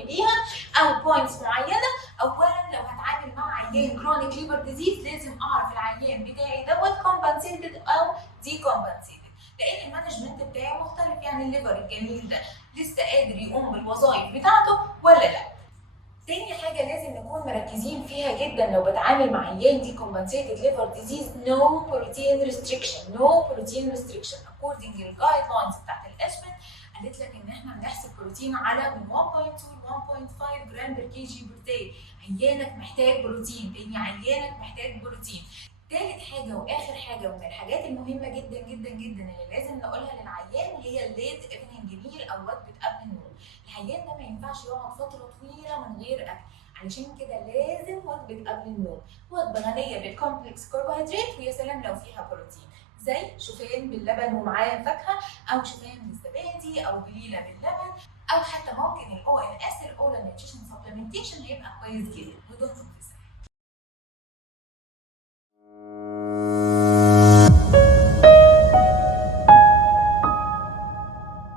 تقولي بيها او بوينتس معينه. اولا لو هتعامل مع عيان كرونيك ليفر ديزيز لازم اعرف العيان بتاعي دوت كومبنسيتد او دي كومبنسيتد، لان المانجمنت بتاعه مختلف. يعني الليفر الجميل ده لسه قادر يقوم بالوظائف بتاعته ولا لا. تاني حاجة لازم نكون مركزين فيها جدا لو بتعامل مع عيان دي compensated liver disease no protein restriction. no protein restriction according للجايد لاينز بتاعت الاشمن قالت لك ان احنا بنحسب بروتين على من 1.2 ل 1.5 جرام بر كي جي بر داي. عيانك محتاج بروتين، لان عيانك محتاج بروتين. تالت حاجة واخر حاجة ومن الحاجات المهمة جدا جدا جدا اللي لازم نقولها للعيان هي الليت ايفنينج ميل او وجبة قبل النوم. العيان ده ما ينفعش يقعد فترة طويلة من غير اكل، علشان كده لازم وجبة قبل النوم، وجبة غنية بالكومبلكس كربوهيدرات ويا سلام لو فيها بروتين، زي شوفان باللبن ومعاه فاكهة، او شوفان بالزبادي، او بليلة باللبن، او حتى ممكن الاو ان اس الاورال نيوتريشن سبلمنتيشن هيبقى كويس جدا.